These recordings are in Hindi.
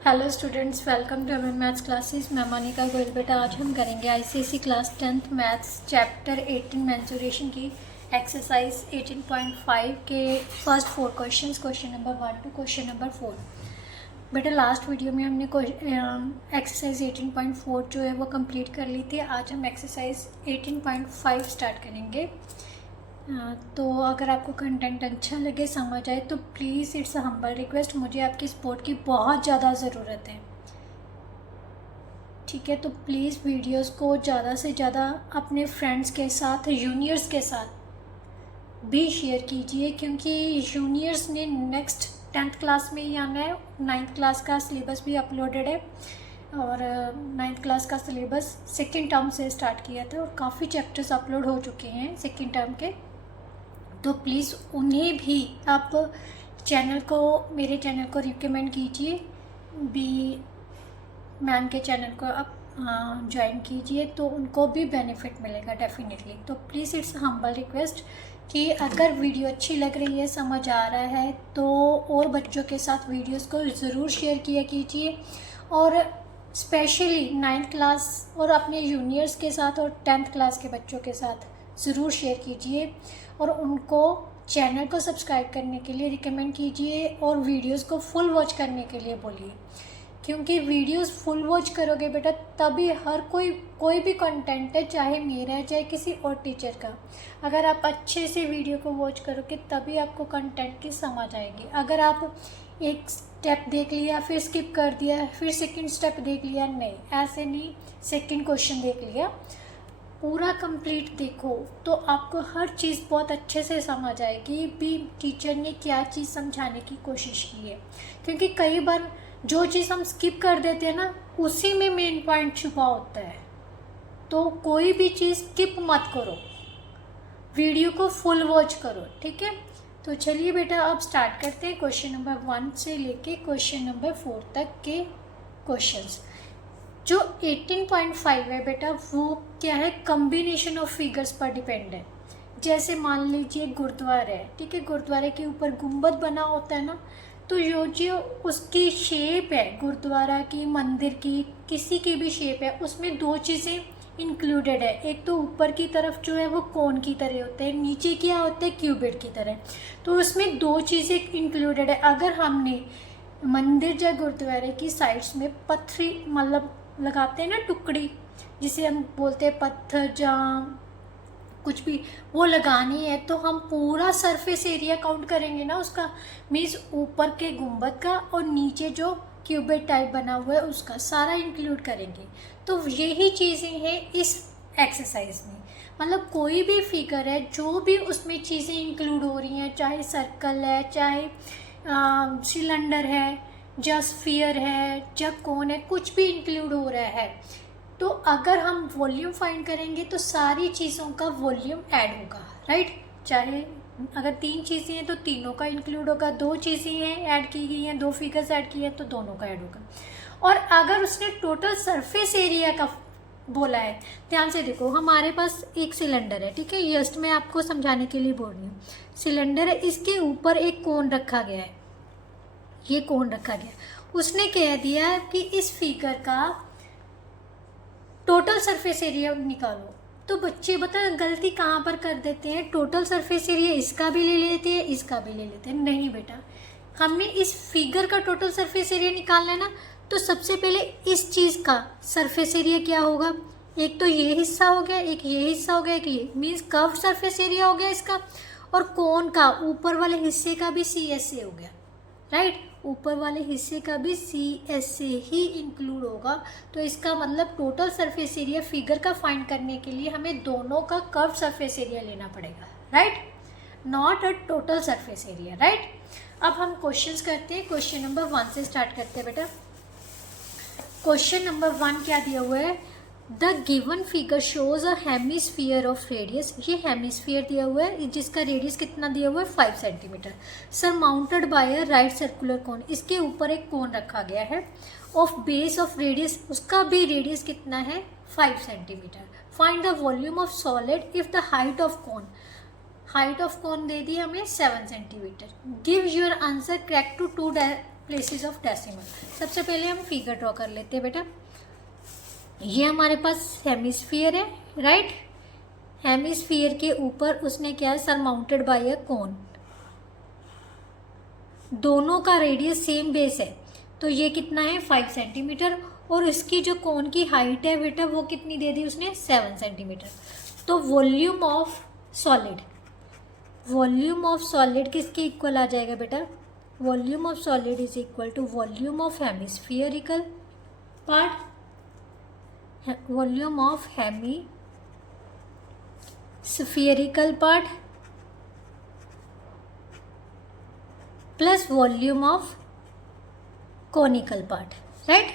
Hello students, welcome to our maths classes. मैं मोनिका गोयल। बेटा आज हम करेंगे ICSE class 10th maths chapter 18 mensuration की एक्सरसाइज 18.5 के first 4 questions, question number 1 to question number 4। बेटा लास्ट वीडियो में हमने एक्सरसाइज 18.4 जो है वो कंप्लीट कर ली थी। आज हम एक्सरसाइज 18.5 स्टार्ट करेंगे। तो अगर आपको कंटेंट अच्छा लगे, समझ आए, तो please it's a humble request, मुझे आपकी सपोर्ट की बहुत ज़्यादा ज़रूरत है। ठीक है, तो प्लीज़ वीडियोस को ज़्यादा से ज़्यादा अपने फ्रेंड्स के साथ, जूनियर्स के साथ भी शेयर कीजिए, क्योंकि जूनियर्स ने नेक्स्ट 10th क्लास में ही आना है। 9th क्लास का सिलेबस भी अपलोडेड है और 9th क्लास का सिलेबस सेकेंड टर्म से स्टार्ट किया था और काफ़ी चैप्टर्स अपलोड हो चुके हैं सेकेंड टर्म के। तो प्लीज़ उन्हें भी आप मेरे चैनल को रिकमेंड कीजिए, बी मैम के चैनल को आप ज्वाइन कीजिए, तो उनको भी बेनिफिट मिलेगा डेफिनेटली। तो प्लीज़ इट्स हम्बल रिक्वेस्ट कि अगर वीडियो अच्छी लग रही है, समझ आ रहा है, तो और बच्चों के साथ वीडियोस को ज़रूर शेयर किया कीजिए, और स्पेशली 9th क्लास और अपने जूनियर्स के साथ और 10th क्लास के बच्चों के साथ ज़रूर शेयर कीजिए, और उनको चैनल को सब्सक्राइब करने के लिए रिकमेंड कीजिए और वीडियोस को फुल वॉच करने के लिए बोलिए, क्योंकि वीडियोस फुल वॉच करोगे बेटा तभी हर कोई भी कंटेंट है, चाहे मेरा है चाहे किसी और टीचर का, अगर आप अच्छे से वीडियो को वॉच करोगे तभी आपको कंटेंट की समझ आएगी। अगर आप एक स्टेप देख लिया फिर स्किप कर दिया, फिर सेकंड स्टेप देख लिया, नहीं, ऐसे नहीं। सेकंड क्वेश्चन देख लिया, पूरा कंप्लीट देखो, तो आपको हर चीज़ बहुत अच्छे से समझ आएगी भी टीचर ने क्या चीज़ समझाने की कोशिश की है। क्योंकि कई बार जो चीज़ हम स्किप कर देते हैं ना, उसी में मेन पॉइंट छुपा होता है। तो कोई भी चीज़ स्किप मत करो, वीडियो को फुल वॉच करो, ठीक है। तो चलिए बेटा अब स्टार्ट करते हैं क्वेश्चन नंबर 1 से लेके क्वेश्चन नंबर 4 तक के क्वेश्चंस। जो 18.5 है बेटा, वो क्या है, कम्बिनेशन ऑफ फिगर्स पर डिपेंड है। जैसे मान लीजिए गुरुद्वारा है, ठीक है, गुरुद्वारे के ऊपर गुंबद बना होता है ना, तो जो उसकी शेप है गुरुद्वारा की, मंदिर की, किसी की भी शेप है, उसमें दो चीज़ें इंक्लूडेड है। एक तो ऊपर की तरफ जो है वो कोन की तरह होते हैं, नीचे क्या होते हैं, क्यूबिड की तरह। तो उसमें दो चीज़ें इंक्लूडेड है। अगर हमने मंदिर या गुरुद्वारे की साइड्स में पत्थरी मतलब लगाते हैं ना टुकड़ी, जिसे हम बोलते हैं पत्थर जाम, कुछ भी वो लगानी है, तो हम पूरा सरफेस एरिया काउंट करेंगे ना उसका, मीन्स ऊपर के गुंबद का और नीचे जो क्यूबिड टाइप बना हुआ है उसका सारा इंक्लूड करेंगे। तो यही चीज़ें हैं इस एक्सरसाइज में। मतलब कोई भी फिगर है, जो भी उसमें चीज़ें इंक्लूड हो रही हैं, चाहे सर्कल है, चाहे सिलेंडर है, या स्फीयर है, या कोन है, कुछ भी इंक्लूड हो रहा है, तो अगर हम वॉल्यूम फाइंड करेंगे तो सारी चीज़ों का वॉल्यूम ऐड होगा, राइट। चाहे अगर 3 चीज़ें हैं तो तीनों का इंक्लूड होगा, 2 चीज़ें हैं ऐड की गई हैं, 2 फिगर्स ऐड किए हैं तो दोनों का ऐड होगा। और अगर उसने टोटल सरफेस एरिया का बोला है, ध्यान से देखो, हमारे पास एक सिलेंडर है, ठीक है, जस्ट मैं आपको समझाने के लिए बोल रही हूँ। सिलेंडर है, इसके ऊपर एक कोन रखा गया है, ये कोन रखा गया, उसने कह दिया है कि इस फिगर का टोटल सरफेस एरिया निकालो। तो बच्चे बता गलती कहाँ पर कर देते हैं, टोटल सरफेस एरिया इसका भी ले लेते हैं, इसका भी ले लेते हैं। नहीं बेटा, हमने इस फिगर का टोटल सरफेस एरिया निकालना है ना, तो सबसे पहले इस चीज़ का सरफेस एरिया क्या होगा, एक तो ये हिस्सा हो गया, एक ये हिस्सा हो गया, एक ये, मीन्स कर्व सरफेस एरिया हो गया इसका, और कोन का ऊपर वाले हिस्से का भी CSA हो गया, राइट। ऊपर वाले हिस्से का भी CSA ही इंक्लूड होगा। तो इसका मतलब टोटल सरफेस एरिया फिगर का फाइंड करने के लिए हमें दोनों का कर्व सरफेस एरिया लेना पड़ेगा, right, not a total surface area, right. अब हम क्वेश्चंस करते हैं, क्वेश्चन नंबर 1 से स्टार्ट करते हैं बेटा। क्वेश्चन नंबर 1 क्या दिया हुआ है, the given figure shows a hemisphere of radius. ये हेमिस्फीयर दिया हुआ है जिसका रेडियस कितना दिया हुआ है, 5 centimetre, surmounted by a right circular cone, इसके ऊपर एक कोन रखा गया है, ऑफ बेस ऑफ रेडियस, उसका भी रेडियस कितना है, 5 centimetre. Find the volume of solid if the height of cone, height of cone दे दी हमें 7 centimetre. Give your answer correct to 2 places of decimal. सबसे पहले हम फिगर ड्रॉ कर लेते हैं बेटा। ये हमारे पास हेमिस्फीयर है, राइट। हेमिस्फीयर के ऊपर उसने क्या है, सरमाउंटेड बाय अ कोन। दोनों का रेडियस सेम बेस है, तो ये कितना है 5 सेंटीमीटर, और इसकी जो कोन की हाइट है बेटा वो कितनी दे दी उसने 7 सेंटीमीटर। तो वॉल्यूम ऑफ सॉलिड किसके इक्वल आ जाएगा बेटा, volume of solid is equal to volume of hemispherical part, volume of hemispherical part plus volume of conical part, right.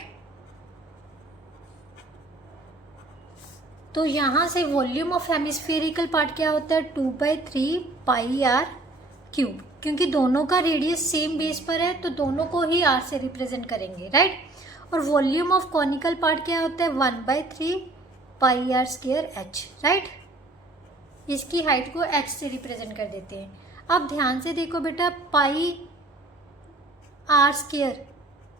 तो यहाँ से वॉल्यूम ऑफ हेमिस्फेरिकल पार्ट क्या होता है 2/3 पाई आर क्यूब, क्योंकि दोनों का रेडियस सेम बेस पर है तो दोनों को ही आर से रिप्रेजेंट करेंगे, राइट। और वॉल्यूम ऑफ कॉनिकल पार्ट क्या होता है 1/3 pi r square H, right. इसकी हाइट को एच से रिप्रेजेंट कर देते हैं। अब ध्यान से देखो बेटा, पाई आर स्क्वायर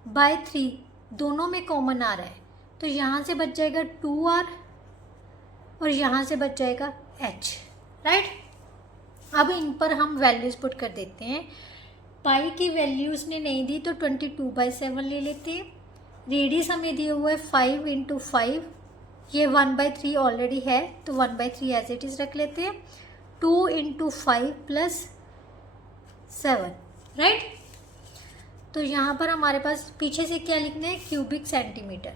बाय 3 दोनों में कॉमन आ रहा है, तो यहाँ से बच जाएगा 2r और यहाँ से बच जाएगा h, राइट। अब इन पर हम वैल्यूज पुट कर देते हैं। पाई की वैल्यू उसने नहीं दी तो 22/7 ले लेते हैं। रेडियस हमें दिया हुआ है 5 × 5, ये 1/3 ऑलरेडी है तो 1/3 एज इट इज़ रख लेते हैं। 2 × 5 + 7, राइट। तो यहाँ पर हमारे पास पीछे से क्या लिखना है, क्यूबिक सेंटीमीटर।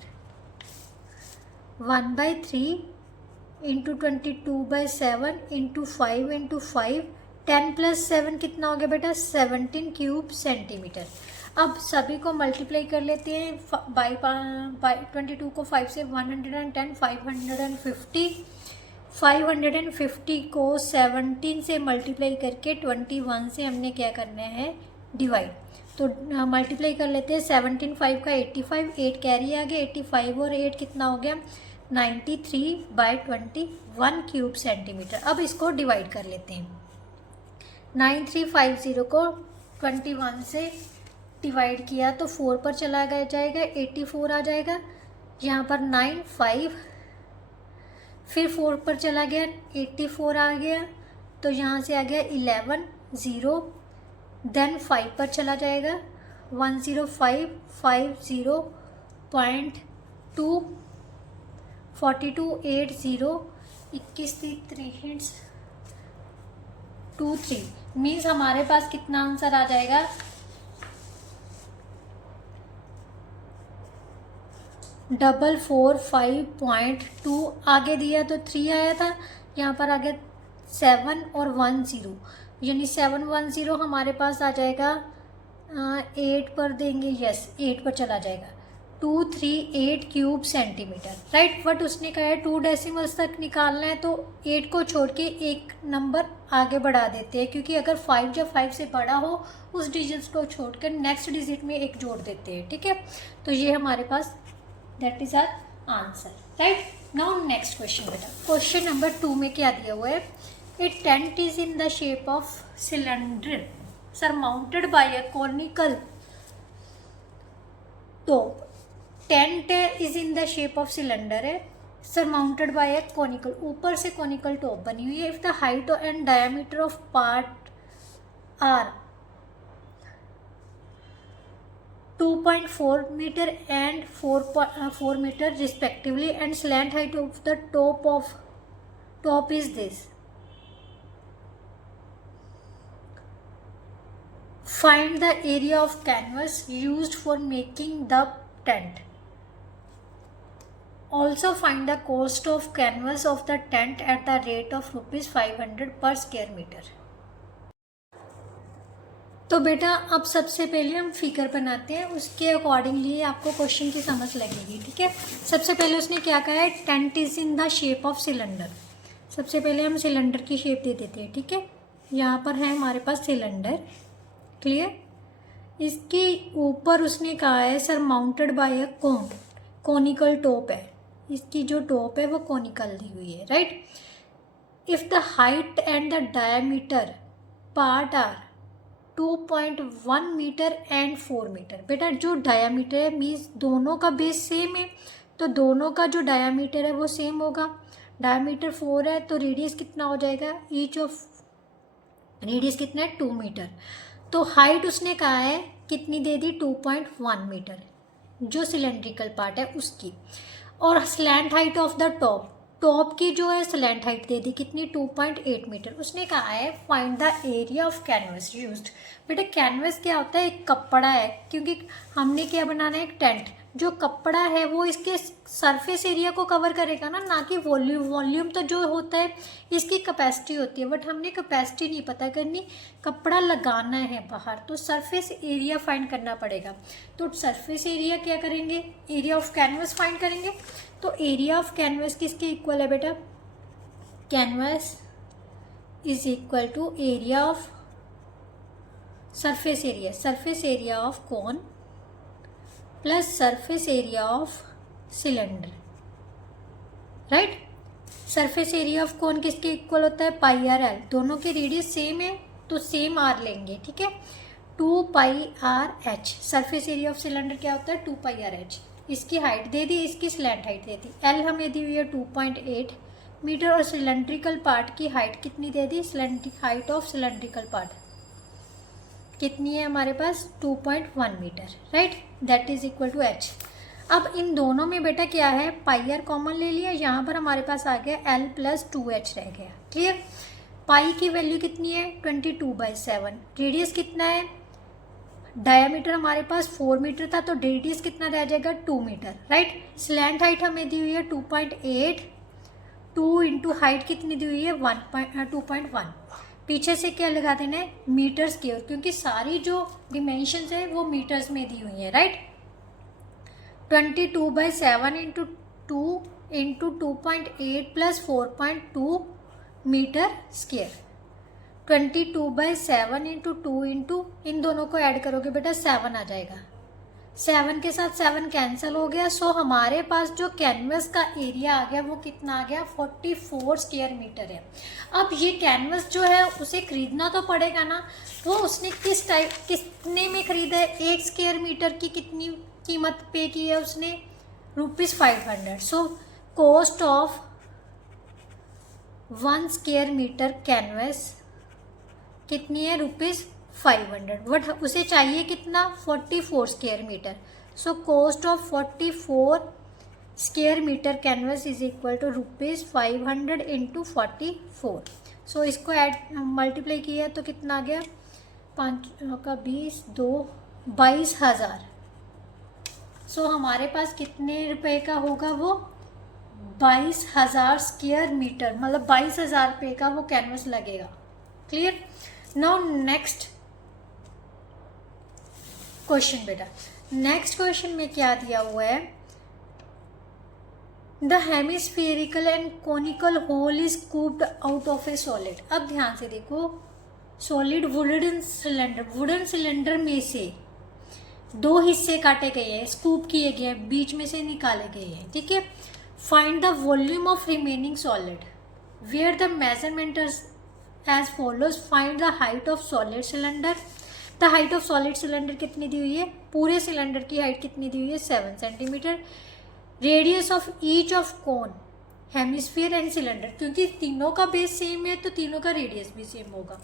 1/3 × 22/7 × 5 × 5, 10 + 7 कितना हो गया बेटा 17 क्यूब सेंटीमीटर। अब सभी को मल्टीप्लाई कर लेते हैं। बाई 22 को 5 से 110, 550 को 17 से मल्टीप्लाई करके 21 से हमने क्या करना है डिवाइड। तो मल्टीप्लाई कर लेते हैं। 17 5 का 85, 8 कैरी आ गया, 85 और 8 कितना हो गया 93/21 क्यूब सेंटीमीटर। अब इसको डिवाइड कर लेते हैं। 9350 को 21 से डिवाइड किया तो 4 पर चला जाएगा, 84 आ जाएगा। यहाँ पर 9 5, फिर 4 पर चला गया 84 आ गया, तो यहाँ से आ गया 11 0, देन 5 पर चला जाएगा 10550.2, 42 80, 21 3 hints 2 3 मीन्स हमारे पास कितना आंसर आ जाएगा 445.2। आगे दिया तो 3 आया था, यहाँ पर आ गया 7 और 1 0, यानी 710 हमारे पास आ जाएगा 8 पर देंगे, यस 8 पर चला जाएगा 238 क्यूब सेंटीमीटर, राइट। बट उसने कहा है 2 डेसिमल्स तक निकालना है तो 8 को छोड़ के एक नंबर आगे बढ़ा देते हैं, क्योंकि अगर 5 जब 5 से बड़ा हो उस डिजिट्स को छोड़कर नेक्स्ट डिजिट में एक जोड़ देते हैं, ठीक है। तो ये हमारे पास that is our answer, right. Now next question बेटा, क्वेश्चन नंबर 2 में क्या दिया हुआ है, a tent is in the shape of cylinder surmounted by a conical top. Tent is in the shape of cylinder है, सरमाउंटेड बाय अ कॉनिकल, ऊपर से कॉनिकल टॉप बनी हुई है। If the height and diameter of part are 2.4 meter and 4 meter respectively, and slant height of the top is this. Find the area of canvas used for making the tent. Also find the cost of canvas of the tent at the rate of ₹500 per square meter. तो बेटा अब सबसे पहले हम फिगर बनाते हैं, उसके अकॉर्डिंगली आपको क्वेश्चन की समझ लगेगी, ठीक है। सबसे पहले उसने क्या कहा है, tent is in the shape of cylinder. सबसे पहले हम सिलेंडर की शेप दे देते हैं, ठीक है। यहाँ पर है हमारे पास सिलेंडर, क्लियर। इसके ऊपर उसने कहा है surmounted by a conical top है, इसकी जो टॉप है वो कॉनिकल दी हुई है, right. If the height and the diameter part are 2.1 metre and 4 metre. बेटा जो डायामीटर है मीन्स दोनों का बेस सेम है, तो दोनों का जो डायामीटर है वो सेम होगा। डायामीटर 4 है तो रेडियस कितना हो जाएगा, ईच ऑफ रेडियस कितना है 2 मीटर। तो हाइट उसने कहा है कितनी दे दी 2.1 मीटर जो सिलेंड्रिकल पार्ट है उसकी। और slant height of the top, top की जो है स्लैंट हाइट दे दी कितनी 2.8 मीटर। उसने कहा है find the area of canvas used. बेटा कैनवस क्या होता है, एक कपड़ा है, क्योंकि हमने क्या बनाना है एक टेंट। जो कपड़ा है वो इसके सरफेस एरिया को कवर करेगा ना कि वॉल्यूम। वॉल्यूम तो जो होता है इसकी कैपेसिटी होती है, बट हमने कैपेसिटी नहीं पता करनी, कपड़ा लगाना है बाहर, तो सरफेस एरिया फाइंड करना पड़ेगा। तो सरफेस एरिया क्या करेंगे, एरिया ऑफ कैनवस फाइंड करेंगे। तो एरिया ऑफ कैनवस किसके इक्वल है बेटा, canvas is equal to area of surface area, surface area of cone plus surface area of cylinder, right. Surface area of cone किसके इक्वल होता है, पाई आर एल। दोनों के रेडियस सेम है तो सेम आर लेंगे, ठीक है। 2 pi r h. Surface area of cylinder क्या होता है 2 पाई आर एच। इसकी हाइट दे दी, इसकी स्लैंट हाइट दे दी। एल हमें दी हुई है 2.8 मीटर और सिलेंड्रिकल पार्ट की हाइट कितनी दे दी, हाइट ऑफ सिलेंड्रिकल पार्ट कितनी है हमारे पास 2.1 metre, right, that is equal to h. अब इन दोनों में बेटा क्या है, पाई आर कॉमन ले लिया, यहाँ पर हमारे पास आ गया एल प्लस 2h रह गया, क्लियर। पाई की वैल्यू कितनी है 22/7। रेडियस कितना है, डायामीटर हमारे पास 4 मीटर था तो रेडियस कितना रह जाएगा 2 मीटर, राइट। स्लैंट हाइट हमें दी हुई है 2.8, 2 इंटू हाइट कितनी दी हुई है 2.1। पीछे से क्या लगा देना है मीटर्स की ओर, क्योंकि सारी जो डिमेंशंस है वो मीटर्स में दी हुई है, right. 22/7 into 2 into 2.8 plus 4.2 metre square. 22/7 into 2 into इन दोनों को ऐड करोगे बेटा 7 आ जाएगा। 7 के साथ 7 कैंसिल हो गया। सो हमारे पास जो कैनवस का एरिया आ गया वो कितना आ गया 44 स्क्वायर मीटर है। अब ये कैनवस जो है उसे खरीदना तो पड़ेगा ना, वो उसने कितने में खरीदा है, 1 स्क्वायर मीटर की कितनी कीमत पे की है उसने, ₹500। So cost of 1 square metre canvas कितनी है ₹500, बट उसे चाहिए कितना 44 square metre. So cost of 44 square metre canvas is equal to ₹500 into 44। So इसको ऐड मल्टीप्लाई किया तो कितना आ गया 5 का 20, 2 22,000। सो हमारे पास कितने रुपए का होगा वो 22,000 स्क्वायर मीटर, मतलब 22,000 रुपये का वो कैनवस लगेगा, क्लियर। नाउ नेक्स्ट क्वेश्चन बेटा, नेक्स्ट क्वेश्चन में क्या दिया हुआ है, the hemispherical and conical hole is scooped out of a solid. अब ध्यान से देखो, सॉलिड वुडन सिलेंडर में से 2 हिस्से काटे गए हैं, स्कूप किए गए हैं, बीच में से निकाले गए हैं, ठीक है। Find the volume of remaining solid where the measurement as follows. Find the height of solid cylinder. The height of solid cylinder कितनी दी हुई है, पूरे सिलेंडर की हाइट कितनी दी हुई है 7 centimetre. Radius of each of cone, hemisphere and cylinder, क्योंकि तीनों का बेस सेम है तो तीनों का रेडियस भी सेम होगा।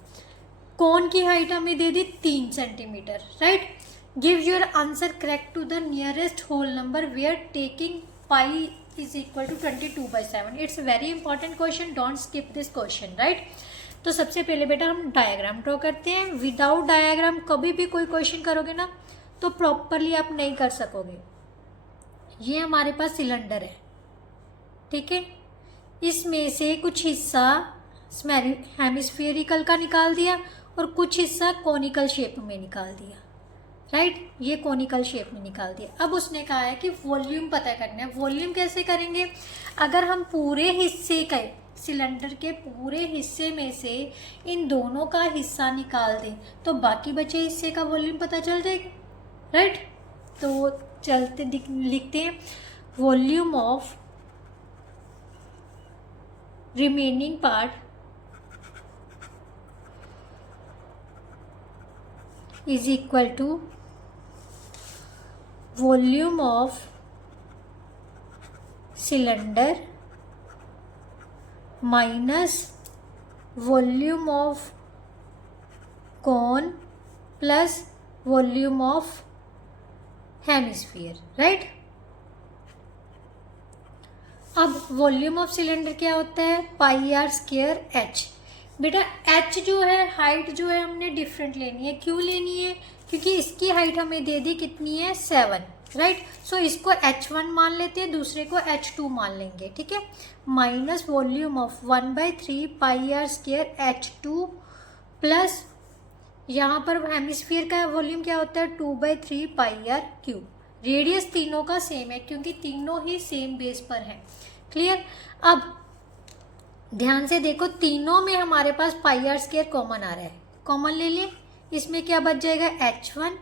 कोन की हाइट हमें दे दी 3 centimetre, right. Give your answer correct to the nearest whole number where taking pi is equal to 22/7। It's very important question, don't skip this question, right. तो सबसे पहले बेटा हम डायग्राम ड्रॉ करते हैं। विदाउट डायग्राम कभी भी कोई क्वेश्चन करोगे ना तो प्रॉपरली आप नहीं कर सकोगे। ये हमारे पास सिलेंडर है, ठीक है। इसमें से कुछ हिस्सा हेमिस्फेरिकल का निकाल दिया और कुछ हिस्सा कॉनिकल शेप में निकाल दिया, राइट। ये कॉनिकल शेप में निकाल दिया। अब उसने कहा है कि वॉल्यूम पता करना है। वॉल्यूम कैसे करेंगे, अगर हम पूरे हिस्से का, सिलेंडर के पूरे हिस्से में से इन दोनों का हिस्सा निकाल दें तो बाकी बचे हिस्से का वॉल्यूम पता चल जाएगा, राइट। तो चलते लिखते हैं volume of remaining part is equal to volume of cylinder minus volume of cone plus volume of hemisphere, right. अब वॉल्यूम ऑफ सिलेंडर क्या होता है, पाई आर स्क्वायर एच। बेटा एच जो है, हाइट जो है हमने डिफरेंट लेनी है। क्यों लेनी है, क्योंकि इसकी हाइट हमें दे दी कितनी है 7, राइट। सो इसको h1 मान लेते हैं, दूसरे को h2 मान लेंगे, ठीक है। Minus volume of 1/3 pi r square h2 plus यहाँ पर हेमिस्फीयर का वॉल्यूम क्या होता है 2/3 पाई आर क्यूब। रेडियस तीनों का सेम है क्योंकि तीनों ही सेम बेस पर हैं। क्लियर। अब ध्यान से देखो, तीनों में हमारे पास पाई आर स्क्वायर कॉमन आ रहा है, कॉमन ले लें। इसमें क्या बच जाएगा h1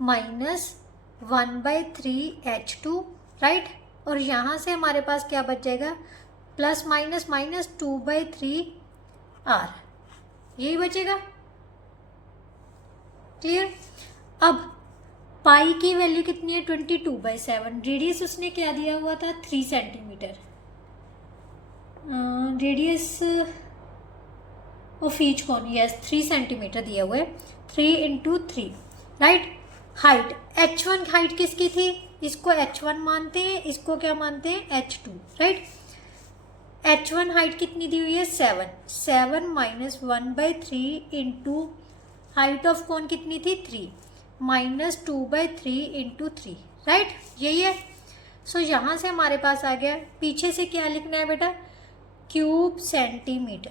माइनस 1/3 h2, राइट। और यहाँ से हमारे पास क्या बच जाएगा, प्लस माइनस माइनस 2/3 r, यही बचेगा। क्लियर। अब पाई की वैल्यू कितनी है 22/7। रेडियस उसने क्या दिया हुआ था 3 centimetre. Radius of each cone, yes 3 centimetre दिया हुआ है, 3 × 3, राइट। हाइट h1 हाइट किसकी थी, इसको h1 मानते हैं, इसको क्या मानते हैं h2, राइट। h1 हाइट कितनी दी हुई है 7 माइनस 1/3 इंटू हाइट ऑफ कोन कितनी थी 3 माइनस 2/3 × 3, राइट, यही है। सो यहाँ से हमारे पास आ गया, पीछे से क्या लिखना है बेटा, क्यूब सेंटीमीटर।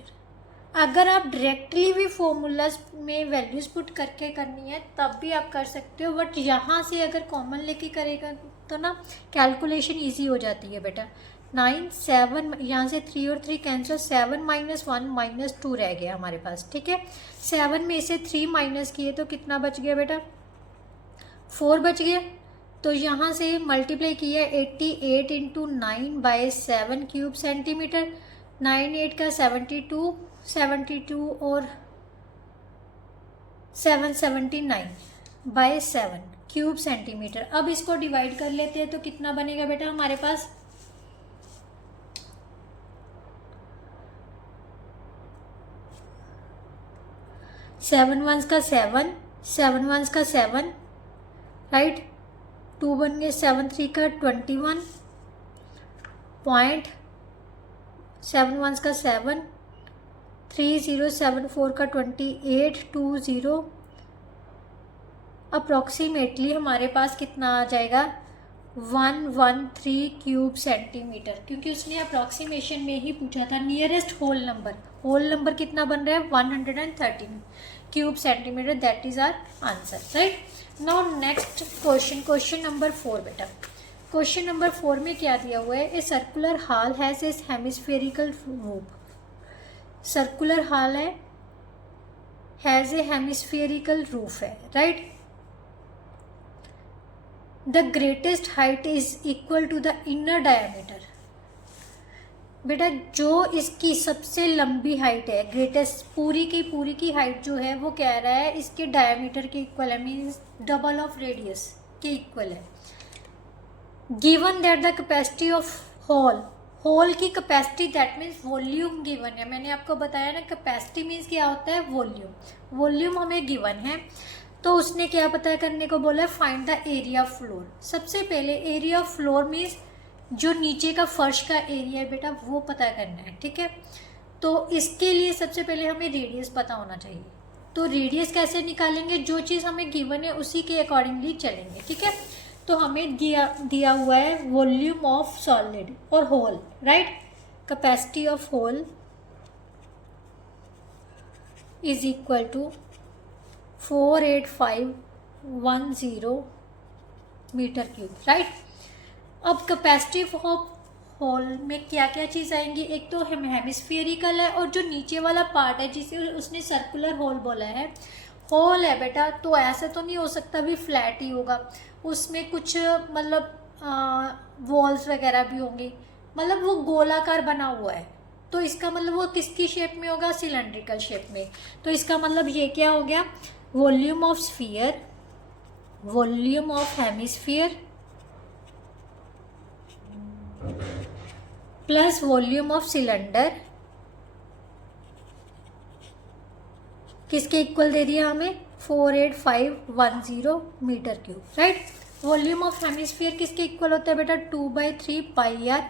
अगर आप डायरेक्टली भी फॉर्मूलाज में वैल्यूज पुट करके करनी है तब भी आप कर सकते हो, बट यहाँ से अगर कॉमन लेके करेगा तो ना कैलकुलेशन ईजी हो जाती है बेटा। 9 7 यहाँ से 3 और 3 कैंसिल, 7 माइनस 1 माइनस 2 रह गया हमारे पास, ठीक है। 7 में से 3 माइनस किए तो कितना बच गया बेटा 4 बच गया। तो यहाँ से मल्टीप्लाई किया 88 × 9/7 क्यूब सेंटीमीटर। 9 8 का 72 और 779/7 क्यूब सेंटीमीटर। अब इसको डिवाइड कर लेते हैं तो कितना बनेगा बेटा हमारे पास, सेवन वंस का 7, 7 वंस का 7, राइट। 2 बन गए, 7 3 का 21 पॉइंट, 7 वंस का 7, 3 0 7 4 का 28 2 0। अप्रॉक्सीमेटली हमारे पास कितना आ जाएगा 113 क्यूब सेंटीमीटर, क्योंकि उसने अप्रॉक्सीमेशन में ही पूछा था। नियरेस्ट होल नंबर कितना बन रहा है 113 cube centimetre, that is our answer, right. Now next question number 4 बेटा। क्वेश्चन नंबर 4 में क्या दिया हुआ है, a circular hall has a hemispherical roof. Circular hall है, हैज ए हेमिस्फेरिकल रूफ है, right. The greatest height is equal to the inner diameter. बेटा जो इसकी सबसे लंबी हाइट है, ग्रेटेस्ट पूरी की हाइट जो है वो कह रहा है इसके डायमीटर के इक्वल है, मीन्स डबल ऑफ रेडियस के इक्वल है। Given that the capacity of hole की capacity, that means volume given है। मैंने आपको बताया ना कैपेसिटी मीन्स क्या होता है वॉल्यूम हमें गिवन है। तो उसने क्या पता करने को बोला है, find the area of floor. सबसे पहले एरिया ऑफ फ्लोर मीन्स जो नीचे का फर्श का एरिया है बेटा वो पता करना है, ठीक है। तो इसके लिए सबसे पहले हमें रेडियस पता होना चाहिए। तो रेडियस कैसे निकालेंगे, जो चीज़ हमें गिवन है उसी के अकॉर्डिंगली चलेंगे, ठीक है। तो हमें दिया हुआ है वॉल्यूम ऑफ सॉलिड और hole, right. Capacity of hole is equal to 48510 metre cube, right. अब कैपेसिटी ऑफ होल में क्या क्या चीज़ आएंगी, एक तो हेमिस्फेरिकल है और जो नीचे वाला पार्ट है जिसे उसने सर्कुलर होल बोला है, होल है बेटा, तो ऐसा तो नहीं हो सकता भी फ्लैट ही होगा, उसमें कुछ मतलब वॉल्स वगैरह भी होंगी, मतलब वो गोलाकार बना हुआ है। तो इसका मतलब वो किसकी शेप में होगा, सिलेंड्रिकल शेप में। तो इसका मतलब ये क्या हो गया, volume of sphere, volume of hemisphere plus volume of cylinder किसके इक्वल दे दिया हमें, 48510 metre cube, right. Volume of hemisphere किसके इक्वल होता है बेटा, 2/3 पाई आर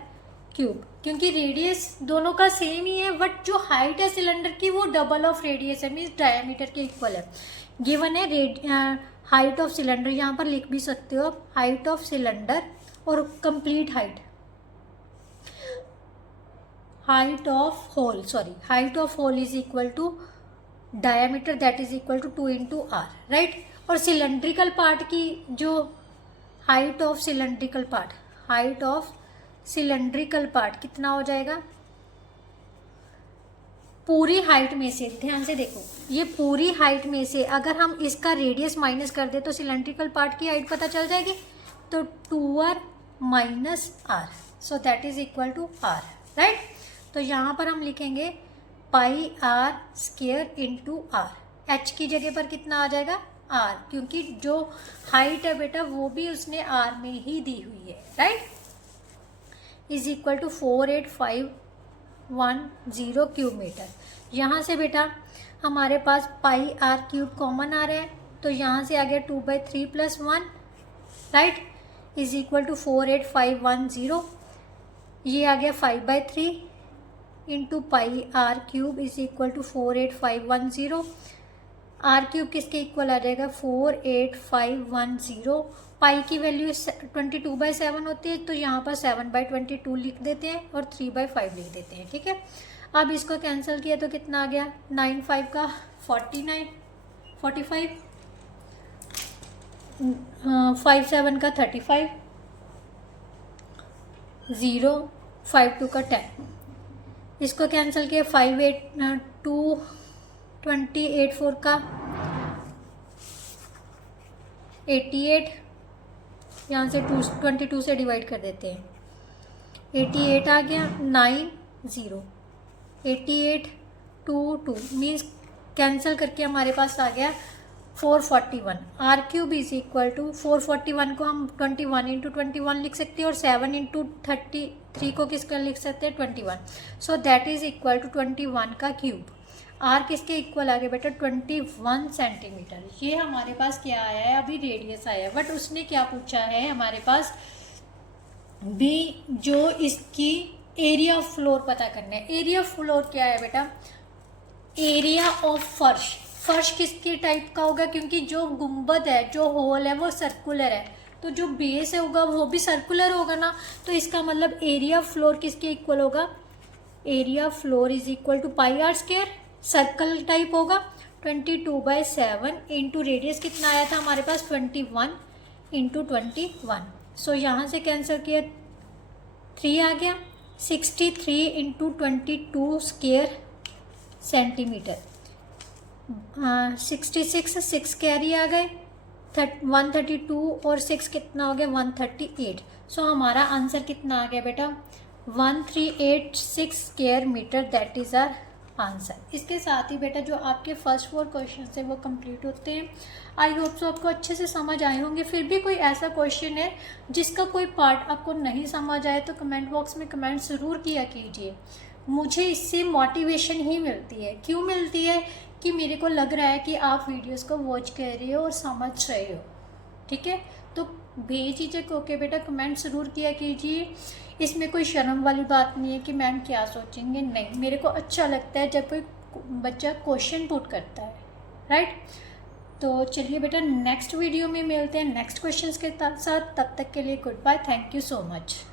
क्यूब, क्योंकि रेडियस दोनों का सेम ही है, बट जो हाइट है सिलेंडर की वो डबल ऑफ रेडियस है, मीन्स डायमीटर के इक्वल है। गिवन है हाइट ऑफ सिलेंडर, यहाँ पर लिख भी सकते हो आप, हाइट ऑफ सिलेंडर और complete height of hole, height of hole is equal to diameter, that is equal to 2 × r, right. और सिलेंड्रिकल पार्ट की जो हाइट ऑफ सिलेंड्रिकल पार्ट कितना हो जाएगा, पूरी हाइट में से, ध्यान से देखो, ये पूरी हाइट में से अगर हम इसका रेडियस माइनस कर दे तो सिलेंड्रिकल पार्ट की हाइट पता चल जाएगी, तो 2r - r, so that is equal to r, right. तो यहाँ पर हम लिखेंगे pi r square into r, h की जगह पर कितना आ जाएगा r, क्योंकि जो हाइट है बेटा वो भी उसने r में ही दी हुई है, right, is equal to 48510 cube metre. यहाँ से बेटा हमारे पास पाई r क्यूब कॉमन आ रहा है, तो यहाँ से आ गया 2/3 + 1, राइट, इज इक्वल टू 48510, ये आ गया 5/3 into pi r cube is equal to 48510, r cube किसके इक्वल आ जाएगा, 48510, पाई की वैल्यू 22/7 होती है, तो यहाँ पर 7/22 लिख देते हैं और 3/5 लिख देते हैं, ठीक है। अब इसको कैंसिल किया तो कितना आ गया, 9×5 का 45, 5×7 का 35, 0, 5×2 का 10, इसको कैंसिल किया 5×8 का 88, यहाँ से 22 से डिवाइड कर देते हैं, 88 आ गया, 9, 0, 88, 2, 2 मीन्स कैंसिल करके हमारे पास आ गया 441, r cube is equal to 441 को हम 21 × 21 लिख सकते हैं, और 7 × 33 को किसका लिख सकते हैं, 21, so that is equal to 21 का क्यूब। r किसके इक्वल आ गया बेटा, 21 सेंटीमीटर। ये हमारे पास क्या आया है, अभी रेडियस आया है, बट उसने क्या पूछा है हमारे पास, भी जो इसकी एरिया ऑफ फ्लोर पता करना है। एरिया ऑफ फ्लोर क्या है बेटा, एरिया ऑफ फर्श किसके टाइप का होगा, क्योंकि जो गुंबद है, जो होल है वो सर्कुलर है, तो जो बेस है होगा वो भी सर्कुलर होगा ना, तो इसका मतलब एरिया ऑफ फ्लोर किसके इक्वल होगा, area of floor is equal to pi r square, circle type होगा, 22/7 इंटू रेडियस कितना आया था हमारे पास, 21 × 21, सो यहाँ से कैंसिल किया 3 आ गया, 63 × 22 स्क्वायर सेंटीमीटर, 66 6 कैरी आ गए, 132 और 6 कितना हो गया, 138, सो हमारा आंसर कितना आ गया बेटा, 1386 square metre, that is our answer. इसके साथ ही बेटा जो आपके फर्स्ट 4 क्वेश्चन है वो कंप्लीट होते हैं। आई होप सो आपको अच्छे से समझ आए होंगे। फिर भी कोई ऐसा क्वेश्चन है जिसका कोई पार्ट आपको नहीं समझ आए तो कमेंट बॉक्स में कमेंट ज़रूर किया कीजिए, मुझे इससे मोटिवेशन ही मिलती है। क्यों मिलती है, कि मेरे को लग रहा है कि आप वीडियोस को वॉच कर रहे हो और समझ रहे हो, ठीक है। तो बेझिझक होके बेटा कमेंट ज़रूर किया कीजिए, इसमें कोई शर्म वाली बात नहीं है कि मैम क्या सोचेंगे, नहीं, मेरे को अच्छा लगता है जब कोई बच्चा क्वेश्चन पुट करता है, राइट। तो चलिए बेटा नेक्स्ट वीडियो में मिलते हैं नेक्स्ट क्वेश्चंस के साथ, तब तक के लिए good bye, thank you so much.